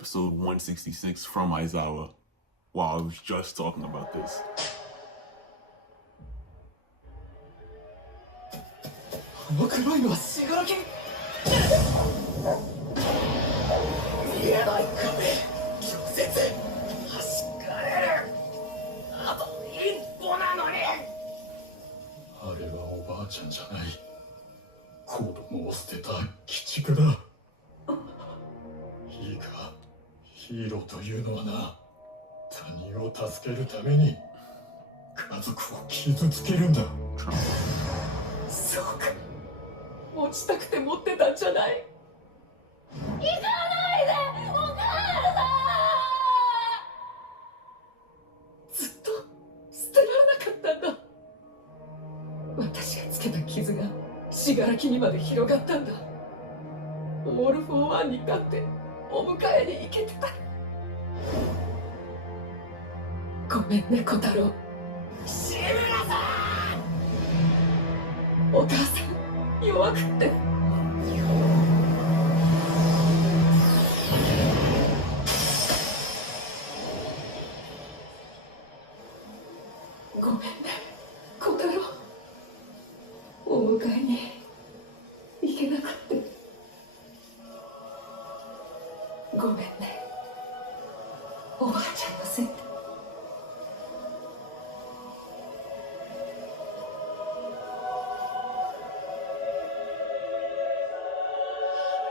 episode 166 from Aizawa while I was just talking about this. あの黒いのは死柄木。見えない壁、拒絶、端かえる。あと一歩なのに。あれはおばあちゃんじゃない。子供を捨てた鬼畜だ。いいか、ヒーローというのはな、他人を助けるために家族を傷つけるんだ。そうか、落ちたくて持ってたんじゃない。行かないで、お母さん。ずっと捨てられなかったんだ。私がつけた傷が死柄木にまで広がったんだ。オール・フォー・ワンに立ってお迎えに行けてた。ごめんね、小太郎。志村さん。お母さん弱くって。ごめんね、小太郎。お迎えに行けなくって。ごめんね、おばあちゃんのせいで。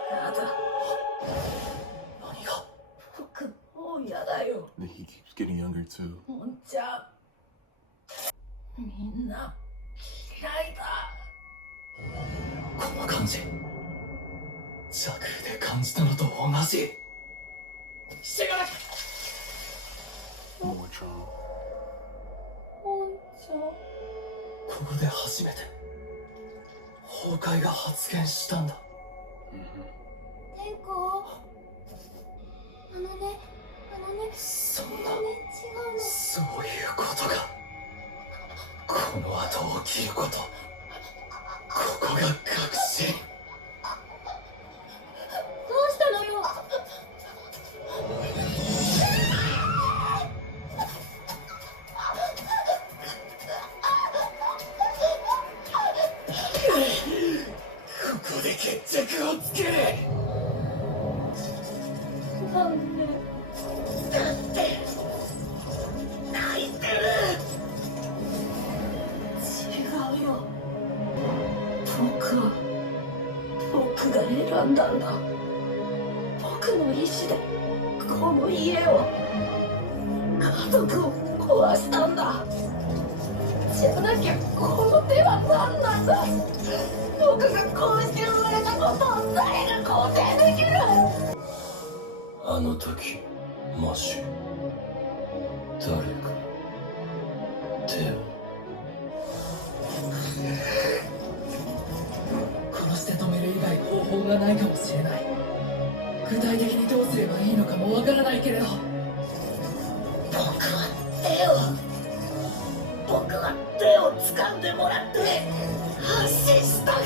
やだ。何が。僕もう嫌だよ。 Then he keeps getting younger too. もんちゃん、みんな嫌いだ。この感じ、弱で感じたのと同じ。死柄木。 More charm. もんちゃん、ここで初めて崩壊が発現したんだ。天候、あのね、そんな、違うの。そういうことが。この後起きること、ここが確信。どうしたのよ。ここで決着をつける。なんで。だって泣いてる。違うよ。僕が選んだんだ。僕の意志でこの家を、家族を壊したんだ。じゃなきゃこの手は何なんだ。僕がこうして生まれたことを誰が肯定できる。あの時もし誰か手を殺して止める以外方法がないかもしれない。具体的にどうすればいいのかもわからないけれど、僕は手を掴んでもらって発信したから。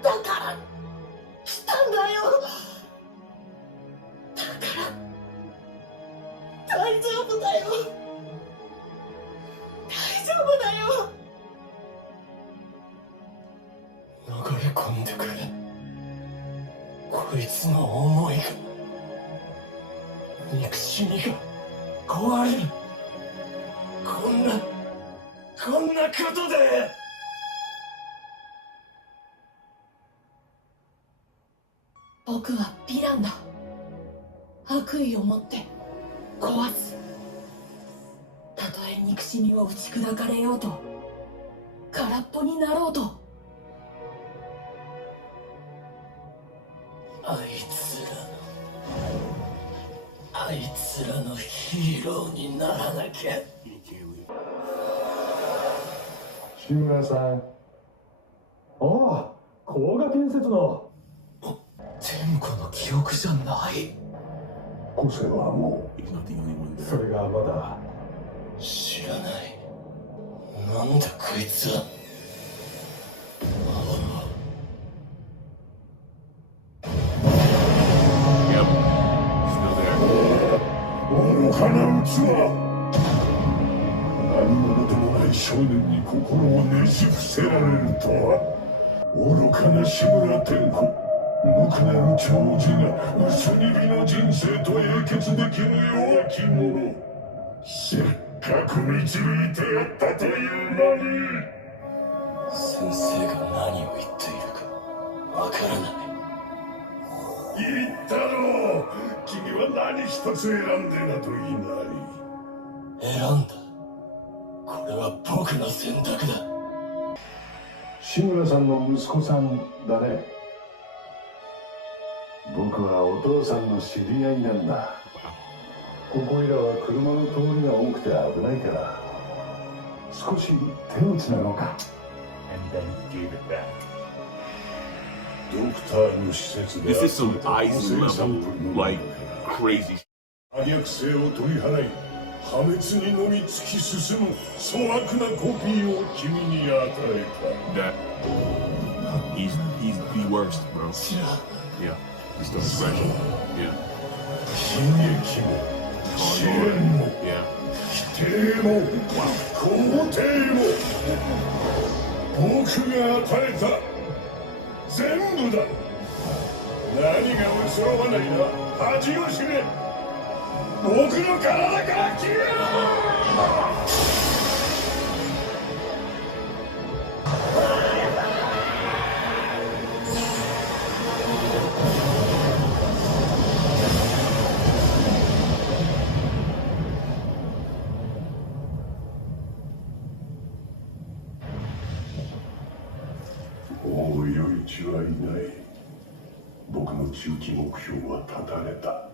だから来たんだよ。だから大丈夫だよ。大丈夫だよ。流れ込んでくるこいつの思いが、憎しみが壊れる。こんなことで。僕はヴィランだ。悪意を持って壊す。たとえ憎しみを打ち砕かれようと、空っぽになろうと、あいつらのヒーローにならなきゃ。 He can't leave. 志村さん。ああ、甲賀建設の。天子の記憶じゃない。個性はも He's not the only one う、 there. それがまだ。知らない。なんだこいつは。Yep. Still there. 愚かな器。何者でもない少年に心をねじ伏せられるとは。愚かな志村天子。無垢なる長寿が薄にびの人生と英傑できる弱き者。せっかく導いてやったというのに。先生が何を言っているかわからない。言ったろう。君は何一つ選んでなどいない。選んだ。これは僕の選択だ。志村さんの息子さんだね。僕はお父さんの知り合いなんだ。ここいらは車の通りが多くて危ないから少し手をつなごうか。ドクターの施設で This is some Aizawa level, like crazy. 可逆性を取り払い破滅にのみ突き進む粗悪なコピーを君に与えた。 That he's the worst, bro. Yeah, he's still expression. Yeah. 悲劇も試練も Yeah. 否定も肯定も僕が与えた全部だ。何が移ろわないな。恥を知れ。僕の体から消えろ。もう余一はいない。僕の中期目標は絶たれた。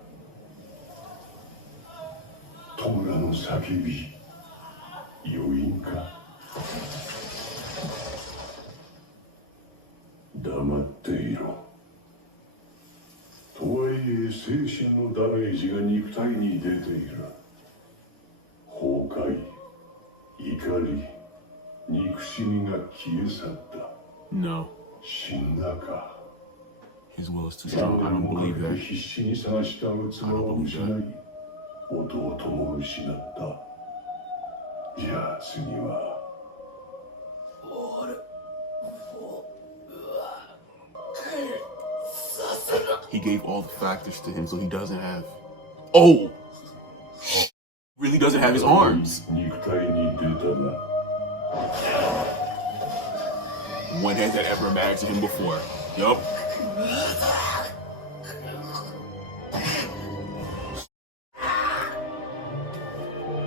戸村の叫び、余韻か。黙っていろ。とはいえ精神のダメージが肉体に出ている。崩壊、怒り、憎しみが消え去った。No. 死んだか。His will is too strong. I don't believe that. 必死に探した器を失い、弟も失った。じゃあ次は。He gave all the factors to him, so he doesn't have. Oh! Really doesn't have his arms. 肉体に出たな。When has that ever mattered to him before? Yup.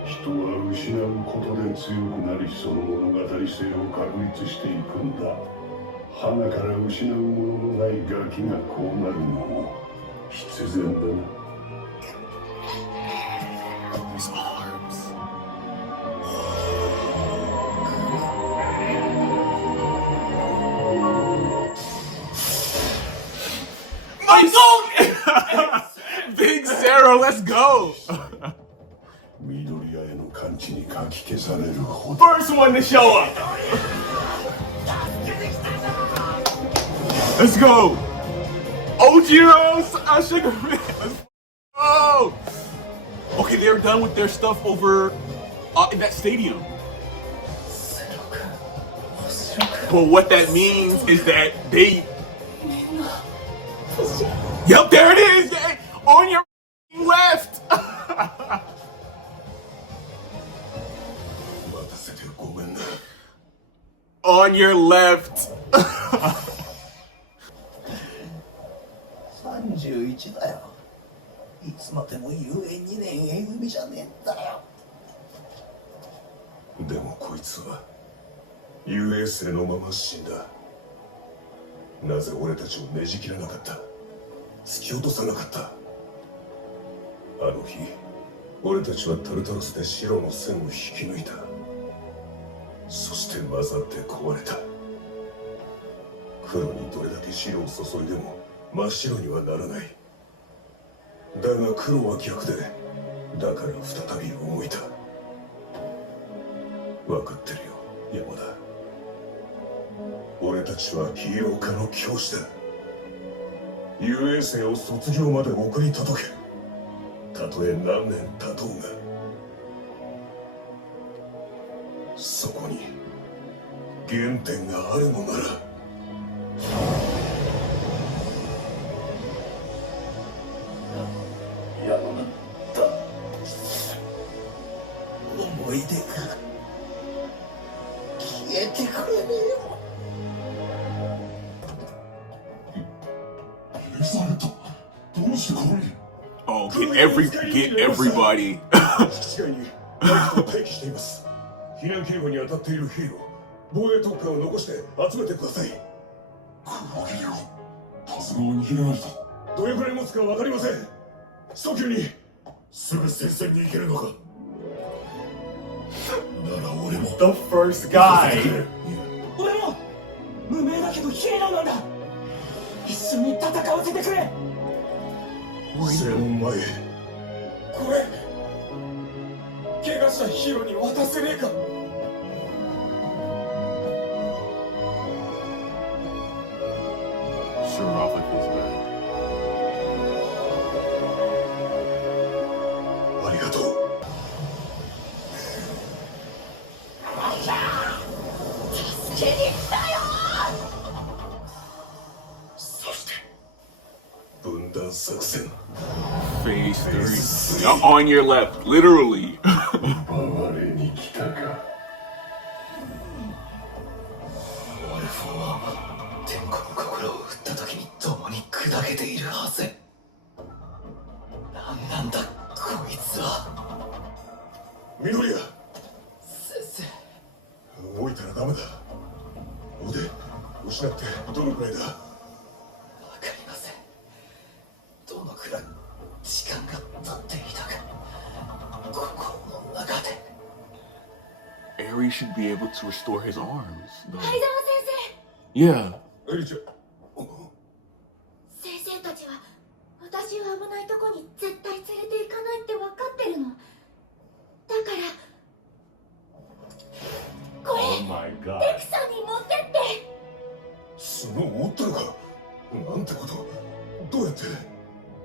人は失うことで強くなり、その物語性を確立していくんだ。花から失うもののないガキがこうなるのも必然だな。His arms. My goal! Big Sarah, let's go! 緑谷への感知にかき消されるほど。 First one to show up! Let's go! Ojiro's Sugar Man! Oh! Okay, they're done with their stuff over in that stadium. But what that means is that they. Yep, there it is! On your left! On your left! 31だよ。いつまでも遊園2年 A 組じゃねえんだよ。でもこいつは遊泳生のまま死んだ。なぜ俺たちをねじ切らなかった。突き落とさなかった。あの日俺たちはタルタロスで白の線を引き抜いた。そして混ざって壊れた。黒にどれだけ白を注いでも真っ白にはならない。だが黒は逆で、だから再び動いた。分かってるよ。山田、俺たちはヒーロー科の教師だ。遊泳生を卒業まで送り届ける。たとえ何年経とうが。そこに原点があるのなら。山田、思い出が消えてくれねえよ。された。どうしてここに。 Oh, get everybody. 敷地外にライトを待機しています。避難警護に当たっているヒーロー、防衛特艦を残して集めてください。黒木よ、助けを逃げないと。どれくらい持つか分かりません。早急にすぐ戦線に行けるのか。なら俺も The first guy. 俺も無名だけどヒーローなんだ。一緒に戦わせてくれ。正門前へ。これ怪我したヒーローに渡せねえか。Sure off like this guy. ありがとう。助けに来たよ。そして分断作戦。 Phase 3. On your left, literally. 哀れに来たか。俺フォは天子の心を打った時に共に砕けているはず。何なんだこいつは。緑谷、先生、動いたらダメだ。腕失ってどのくらいだ。わかりません。どのくらい時間が経っていたか。心の中で。Ares should be able to restore his arms. 相沢先 Yeah. エリちゃん、生。先生たちは私を危ないとこに絶対連れて行かないって分かってるの。だからこれ Oh my デ god. クさんに持ってって。角を折ったのか。なんてこと。どうやって。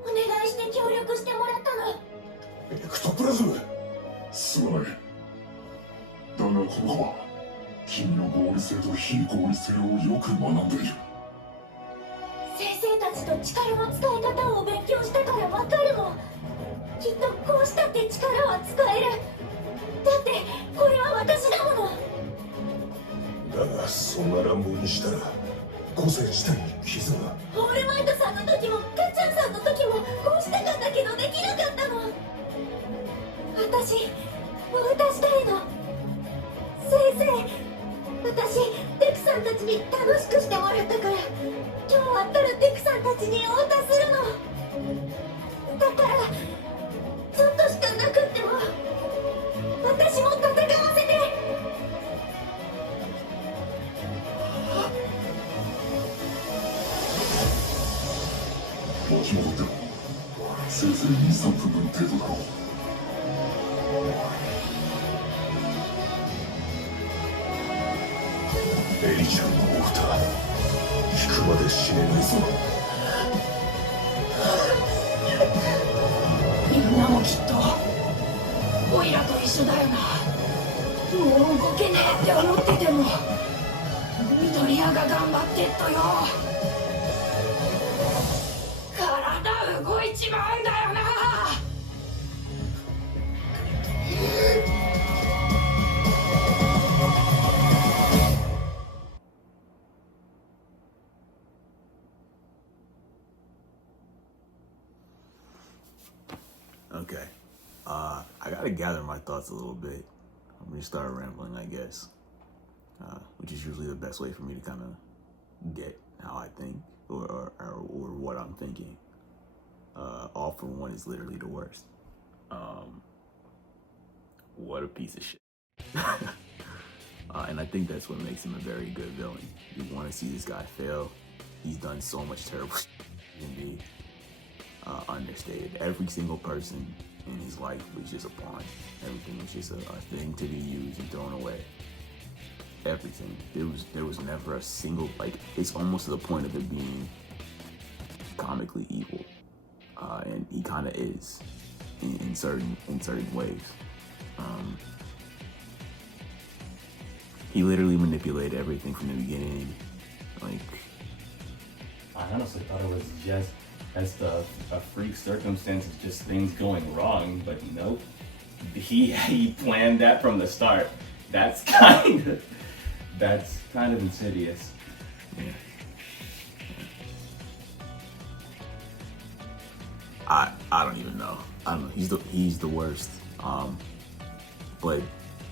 お願いして協力してもらったの。エクトプラズム。すまない。だがここは君の合理性と非合理性をよく学んでいる。先生たちと力の使い方を勉強したから分かるの。きっとこうしたって力は使える。だってこれは私だもの。だがそんな乱暴にしたら個性自体に傷が。オールマイトさんの時もガッチャンさんの時もこうしたかったけどできなかったの。私渡したいの。先生、私デクさんたちに楽しくしてもらったから、今日終わったらデクさんたちにお渡しするの。だからちょっとしかなくっても私も戦わせて。巻き戻ってもせいぜい 2,3 分分程度だろう。エリちゃんのお歌聞くまで死ねないぞ。みんなもきっとオイラと一緒だよな。もう動けねえって思ってても緑谷が頑張ってっとよ。体動いちまうんだよな。Okay. I gotta gather my thoughts a little bit. I'm gonna start rambling, I guess. Which is usually the best way for me to kind of get how I think or what I'm thinking. All for One is literally the worst. What a piece of shit. And I think that's what makes him a very good villain. You want to see this guy fail. He's done so much terrible shit. He can be understated. Every single person in his life was just a pawn. Everything was just a thing to be used and thrown away. everything. There was never a single, like, it's almost to the point of it being comically evil, and he kind of is in certain ways. He literally manipulated everything from the beginning. Like, I honestly thought it was just a freak circumstance of just things going wrong, but nope. He planned that from the start. That's kind of insidious. yeah. I don't even know. I don't know. He's the worst. But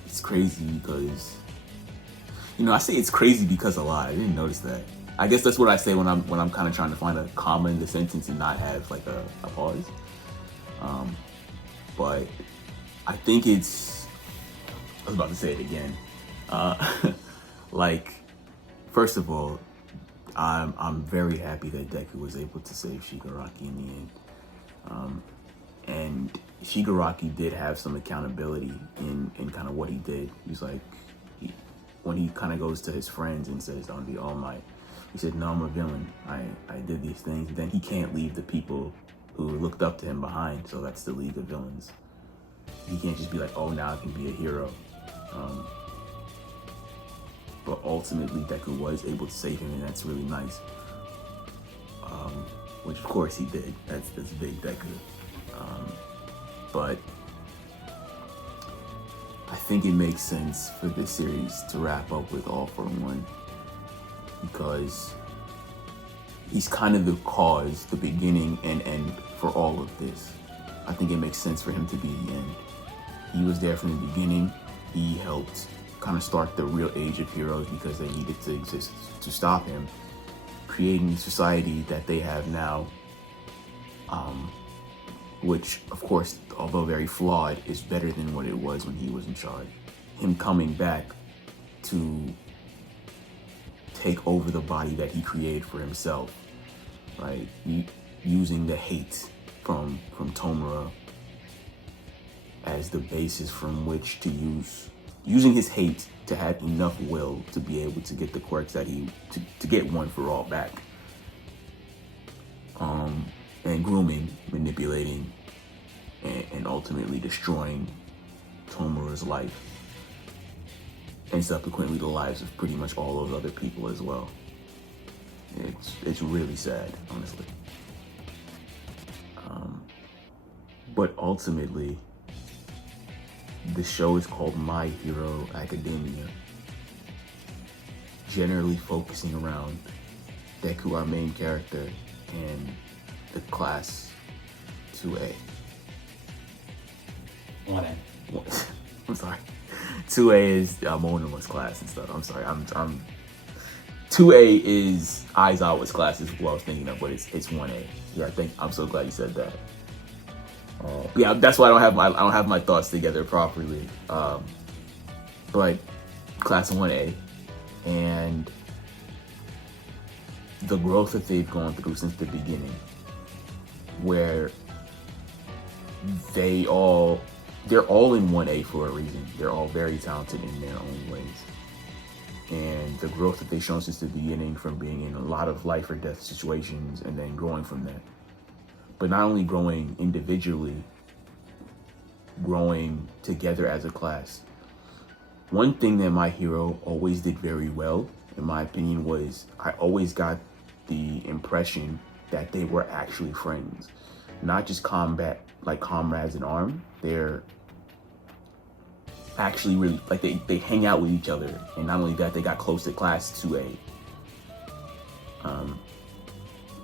it's crazy because, I say it's crazy because a lot. I didn't notice that. I guess that's what I say when I'm kind of trying to find a comma in the sentence and not have like a pause. But I think it's. I was about to say it again. Like, first of all, I'm very happy that Deku was able to save Shigaraki in the end. And Shigaraki did have some accountability in kind of what he did. He's like, when he kind of goes to his friends and says, "I'm the All Might," he said, "No, I'm a villain. I did these things." And then he can't leave the people who looked up to him behind. So that's the League of Villains. He can't just be like, "Oh, now I can be a hero." But ultimately, Deku was able to save him, and that's really nice. Which of course he did. That's big Deku. But I think it makes sense for this series to wrap up with All for One, because he's kind of the cause, the beginning and end for all of this. I think it makes sense for him to be the end. He was there from the beginning. He helped kind of start the real age of heroes because they needed to exist to stop him, creating the society that they have now, which, of course, although very flawed, is better than what it was when he was in charge. Him coming back to take over the body that he created for himself, right? Using the hate from Tomura as the basis from which to using his hate to have enough will to be able to get the quirks that to get One for All back. And grooming, manipulating, and ultimately destroying Tomura's life, and subsequently the lives of pretty much all those other people as well. It's really sad, honestly. But ultimately, the show is called My Hero Academia, generally focusing around Deku, our main character, and the class 2A. 1A. I'm sorry. 2A is Monoma's class and stuff. I'm sorry. I'm 2A is Aizawa's class is what I was thinking of, but it's 1A. Yeah, I'm so glad you said that. Yeah, that's why I don't have my thoughts together properly. But class 1A, and the growth that they've gone through since the beginning, where they're all in 1A for a reason. They're all very talented in their own ways. And the growth that they've shown since the beginning, from being in a lot of life or death situations and then growing from that. But not only growing individually, growing together as a class. One thing that My Hero always did very well, in my opinion, was I always got the impression that they were actually friends. Not just comrades in arms. They're actually really, like, they hang out with each other. And not only that, they got close to class 2A.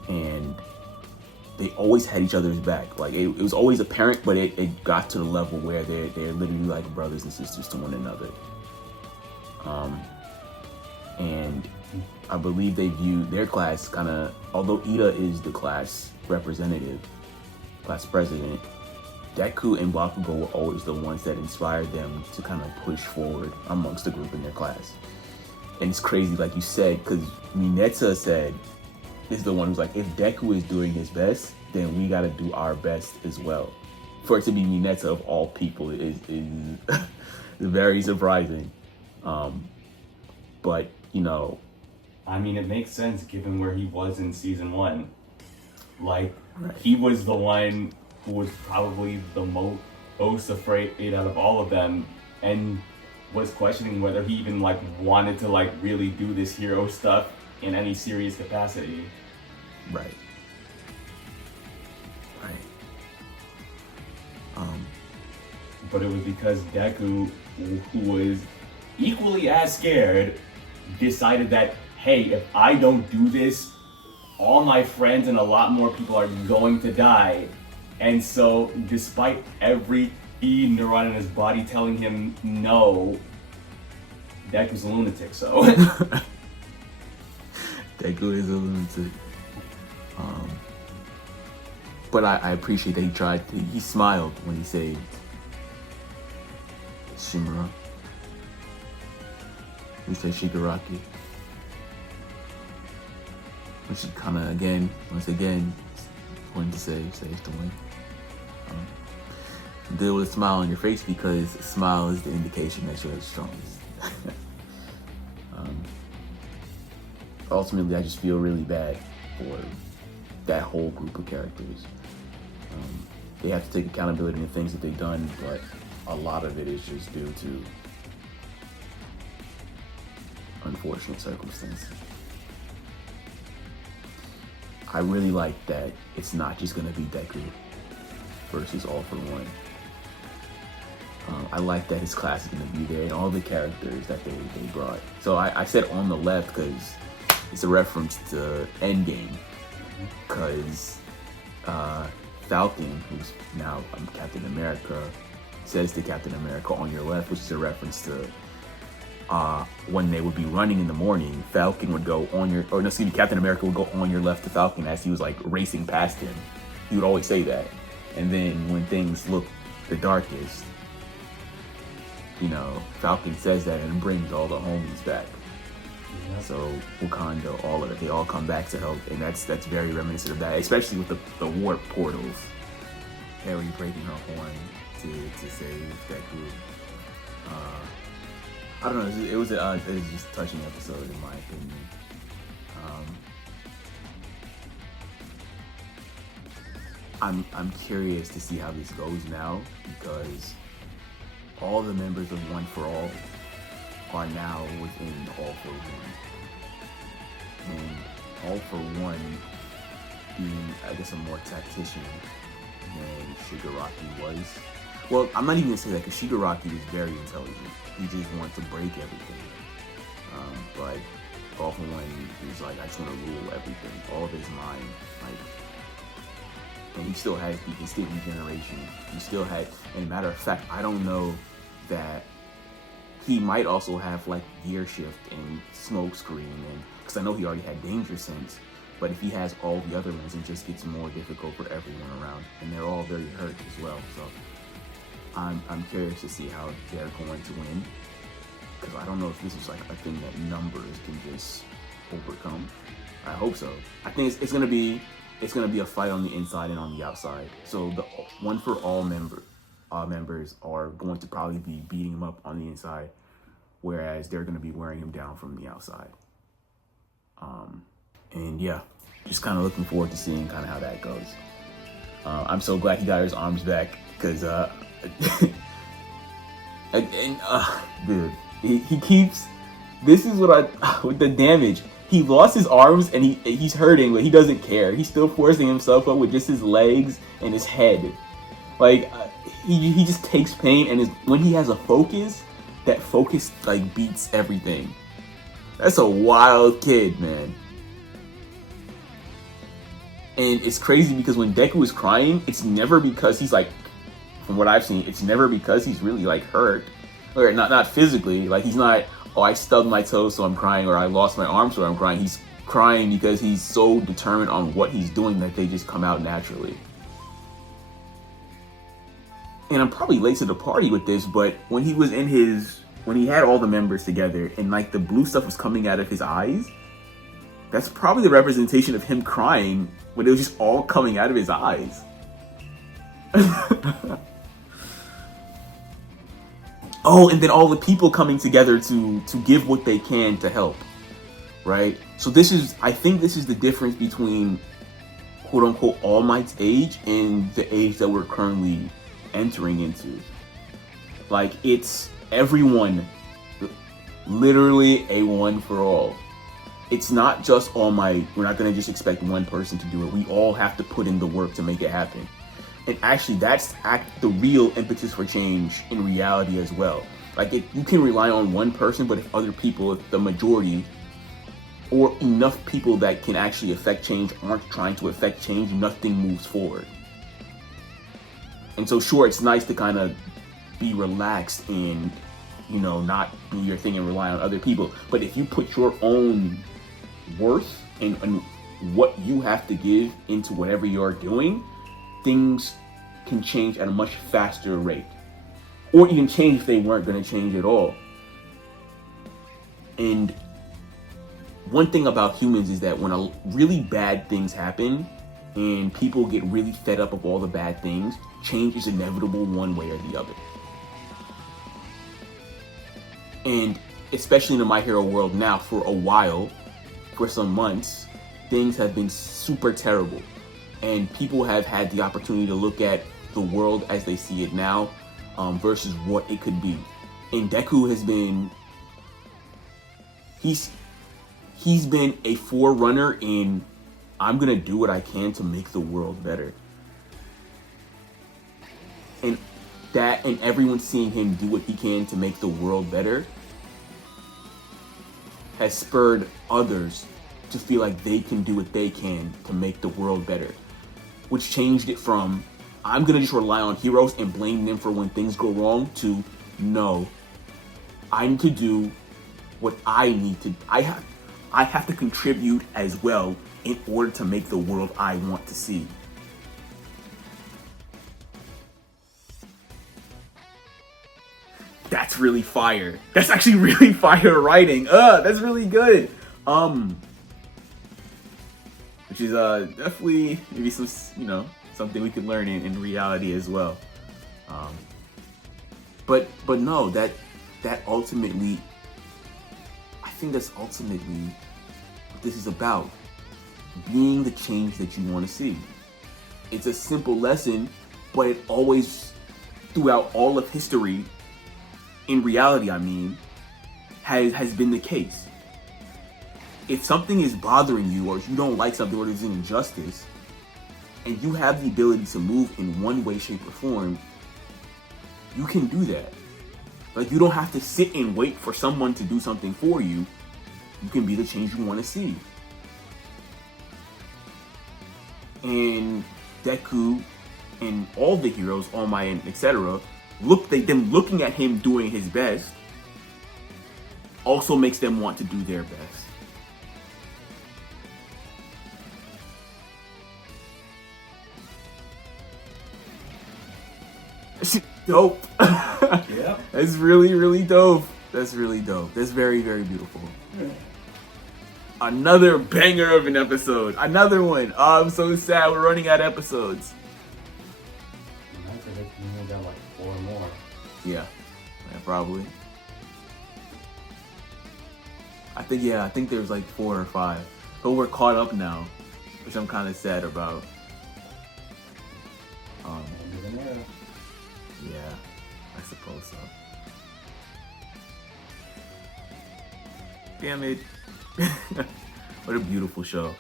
And they always had each other's back. Like, it was always apparent, but it got to the level where they're literally like brothers and sisters to one another. And I believe they view their class kind of, although Ida is the class representative, class president, Deku and Bakugo were always the ones that inspired them to kind of push forward amongst the group in their class. And it's crazy, like you said, because Mineta is the one who's like, if Deku is doing his best, then we gotta do our best as well. For it to be Mineta of all people is very surprising. But, you know, I mean, it makes sense given where he was in season 1. Like, right. He was the one who was probably the most afraid out of all of them, and was questioning whether he even like wanted to like really do this hero stuff in any serious capacity. Right. But it was because Deku, who was equally as scared, decided that, hey, if I don't do this, all my friends and a lot more people are going to die. And so, despite every neuron in his body telling him no, Deku's a lunatic, so. Deku is a lunatic. But I appreciate that he tried. He smiled when he saved Shimura. He said Shigaraki. Which is kind of, again, once again, wanted to say it's the win. Deal with a smile on your face because a smile is the indication that you're the strongest. Ultimately, I just feel really bad for that whole group of characters. They have to take accountability in the things that they've done, but a lot of it is just due to unfortunate circumstances. I really like that it's not just going to be Deku versus All For One. I like that his class is going to be there and all the characters that they brought. So I said on the left because it's a reference to Endgame. Because Falcon, who's now Captain America, says to Captain America on your left, which is a reference to when they would be running in the morning, Falcon would go on your, or no, excuse me, Captain America would go on your left to Falcon as he was like racing past him. He would always say that. And then when things look the darkest, you know, Falcon says that and brings all the homies back. Yeah. So Wakanda, all of it, they all come back to help, and that's very reminiscent of that, especially with the warp portals. Harry breaking her horn to save that group. I don't know. It was just a touching episode in my opinion. I'm curious to see how this goes now because all the members of One for All are now within All for One, and All for One being, I guess, a more tactician than Shigaraki was. Well, I'm not even gonna say that because Shigaraki is very intelligent. He just wants to break everything. But All for One is like, I just want to rule everything. All of his mind, like, and he still has the instant regeneration. He still had, and matter of fact, I don't know that he might also have like gear shift and smoke screen, and because I know he already had danger sense. But if he has all the other ones, it just gets more difficult for everyone around, and they're all very hurt as well. So I'm curious to see how they're going to win, because I don't know if this is like a thing that numbers can just overcome. I hope so. I think it's gonna be a fight on the inside and on the outside. So the One for All members are going to probably be beating him up on the inside, whereas they're going to be wearing him down from the outside. And yeah, just kind of looking forward to seeing kind of how that goes. I'm so glad he got his arms back because dude, he keeps. This is what with the damage. He lost his arms and he's hurting, but he doesn't care. He's still forcing himself up with just his legs and his head. Like he just takes pain, and when he has a focus, that focus like beats everything. That's a wild kid, man. And it's crazy because when Deku is crying, it's never because he's like, from what I've seen, it's never because he's really like hurt, or not physically. Like he's not, oh, I stubbed my toe so I'm crying, or I lost my arm so I'm crying. He's crying because he's so determined on what he's doing that they just come out naturally. And I'm probably late to the party with this, but when he was when he had all the members together and like the blue stuff was coming out of his eyes, that's probably the representation of him crying when it was just all coming out of his eyes. Oh, and then all the people coming together to give what they can to help, right? So I think this is the difference between quote unquote All Might's age and the age that we're currently entering into. Like, it's everyone, literally a one for all. It's not just All Might. We're not going to just expect one person to do it. We all have to put in the work to make it happen. And actually, that's the real impetus for change in reality as well. Like, you can rely on one person, but if other people, if the majority, or enough people that can actually affect change aren't trying to affect change, nothing moves forward. And so, sure, it's nice to kind of be relaxed and, you know, not do your thing and rely on other people. But if you put your own worth and what you have to give into whatever you're doing, things can change at a much faster rate, or even change if they weren't going to change at all. And one thing about humans is that when really bad things happen and people get really fed up of all the bad things, change is inevitable one way or the other. And especially in the My Hero world now, for a while, for some months, things have been super terrible. And people have had the opportunity to look at the world as they see it now versus what it could be. And Deku has been... He's been a forerunner in, I'm going to do what I can to make the world better. And everyone seeing him do what he can to make the world better has spurred others to feel like they can do what they can to make the world better. Which changed it from, I'm gonna just rely on heroes and blame them for when things go wrong, to, no, I need to do what I need to. I have to contribute as well in order to make the world I want to see. That's really fire. That's actually really fire writing. That's really good. Which is definitely maybe some, you know, something we could learn in reality as well. But no, that ultimately, I think that's ultimately what this is about. Being the change that you want to see. It's a simple lesson, but it always, throughout all of history, in reality, I mean, has been the case. If something is bothering you, or if you don't like something, or there's an injustice, and you have the ability to move in one way, shape, or form, you can do that. Like, you don't have to sit and wait for someone to do something for you. You can be the change you want to see. And Deku and all the heroes, All Might, and etc., them looking at him doing his best also makes them want to do their best. That's dope. Yeah. That's really, really dope. That's really dope. That's very, very beautiful. Another banger of an episode. Another one. Oh, I'm so sad we're running out of episodes. I think we got like 4 more. Yeah, probably. I think there's like 4 or 5. But we're caught up now, which I'm kind of sad about. Yeah, I suppose so. Damn it. What a beautiful show.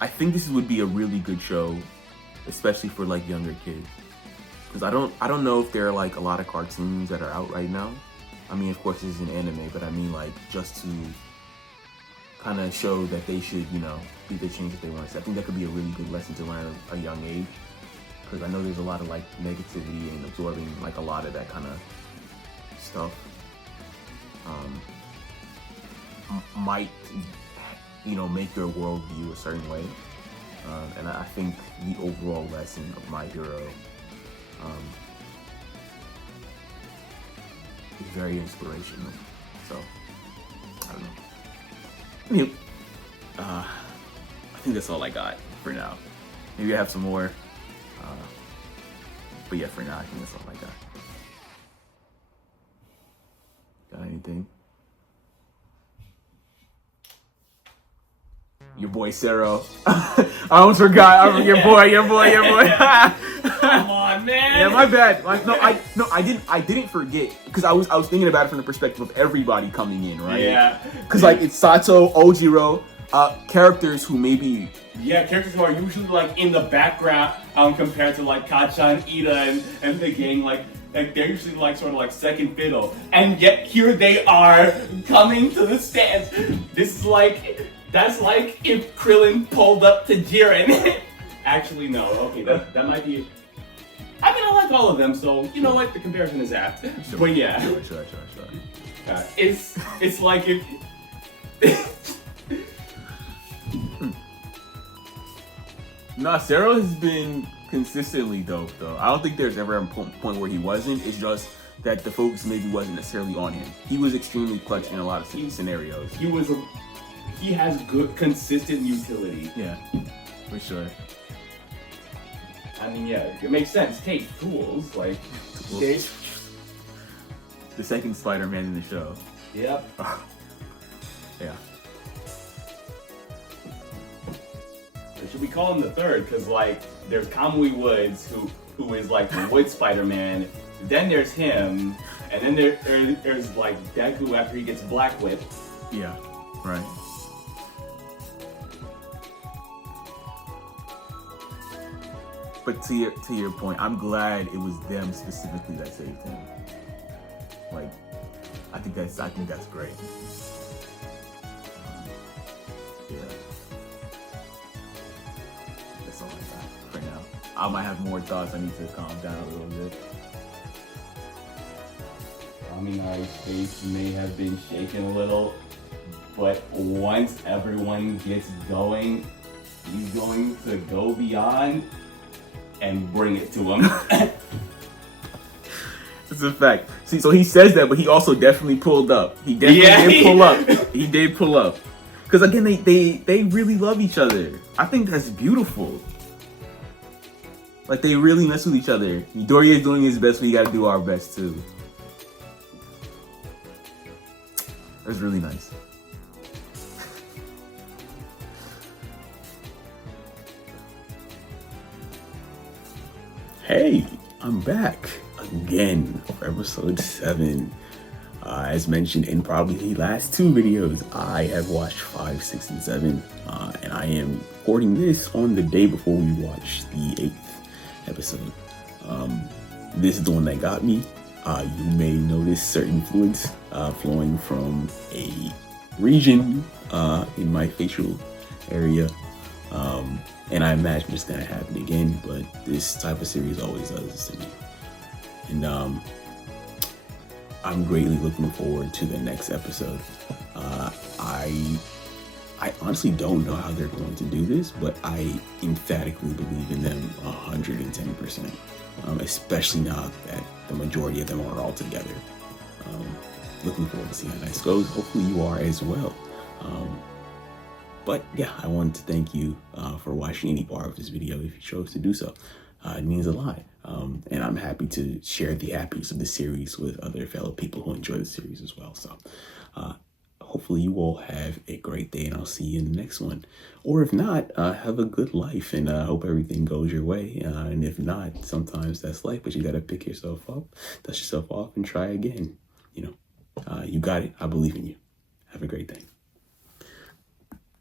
I think this would be a really good show, especially for like younger kids. Because I don't know if there are like a lot of cartoons that are out right now. I mean, of course, this is an anime, but I mean like just to kind of show that they should, you know, be the change that they want to see. I think that could be a really good lesson to learn at a young age. Because I know there's a lot of like negativity and absorbing like a lot of that kind of stuff. Might, you know, make your world view a certain way. And I think the overall lesson of My Hero is very inspirational. So, I don't know. Anyway, I think that's all I got for now. Maybe I have some more But yeah, for now, I think that's all I got. Got anything? Your boy Cero. I almost forgot. Your boy. Come on, man. Yeah, my bad. I didn't forget because I was thinking about it from the perspective of everybody coming in, right? Yeah. Because like it's Sato, Ojiro, characters who maybe characters who are usually like in the background compared to like Kacha and Ida and the gang, like they're usually like sort of like second fiddle, and yet here they are coming to the stands. That's like if Krillin pulled up to Jiren. Actually, no. Okay, that might be. I mean, I like all of them, so you know what? The comparison is apt. Sure. But yeah, Sure. it's like if. Nah, Cero has been consistently dope, though. I don't think there's ever a point where he wasn't. It's just that the focus maybe wasn't necessarily on him. He was extremely clutch in a lot of scenarios. He has good, consistent utility. Yeah, for sure. I mean, yeah, it makes sense. Take tools, like... The second Spider-Man in the show. Yep. Yeah. Should we call him the third? Because, like, there's Kamui Woods, who is, like, the Wood Spider-Man. Then there's him. And then there's like, Deku after he gets Black Whipped. Yeah, right. But to your point, I'm glad it was them specifically that saved him. Like, I think that's great. Yeah. That's all I got for now. I might have more thoughts. I need to calm down a little bit. Kaminari's face may have been shaken a little, but once everyone gets going, he's going to go beyond and bring it to him. It's a fact. See, so he says that, but he also definitely pulled up. He definitely did pull up. He did pull up. Because again, they really love each other. I think that's beautiful. Like, they really mess with each other. Midoriya is doing his best, we gotta do our best too. That's really nice. Hey, I'm back again for episode 7. As mentioned in probably the last 2 videos, I have watched 5, 6, and 7, and I am recording this on the day before we watch the 8th episode. This is the one that got me. You may notice certain fluids flowing from a region in my facial area. And I imagine it's gonna happen again, but this type of series always does this to me. And I'm greatly looking forward to the next episode. I honestly don't know how they're going to do this, but I emphatically believe in them 110%. Especially now that the majority of them are all together. Looking forward to seeing how this goes. Hopefully you are as well. But yeah, I wanted to thank you for watching any part of this video if you chose to do so. It means a lot. And I'm happy to share the happiness of the series with other fellow people who enjoy the series as well. So hopefully you all have a great day, and I'll see you in the next one. Or if not, have a good life, and hope everything goes your way. And if not, sometimes that's life, but you got to pick yourself up, dust yourself off, and try again. You know, you got it. I believe in you. Have a great day.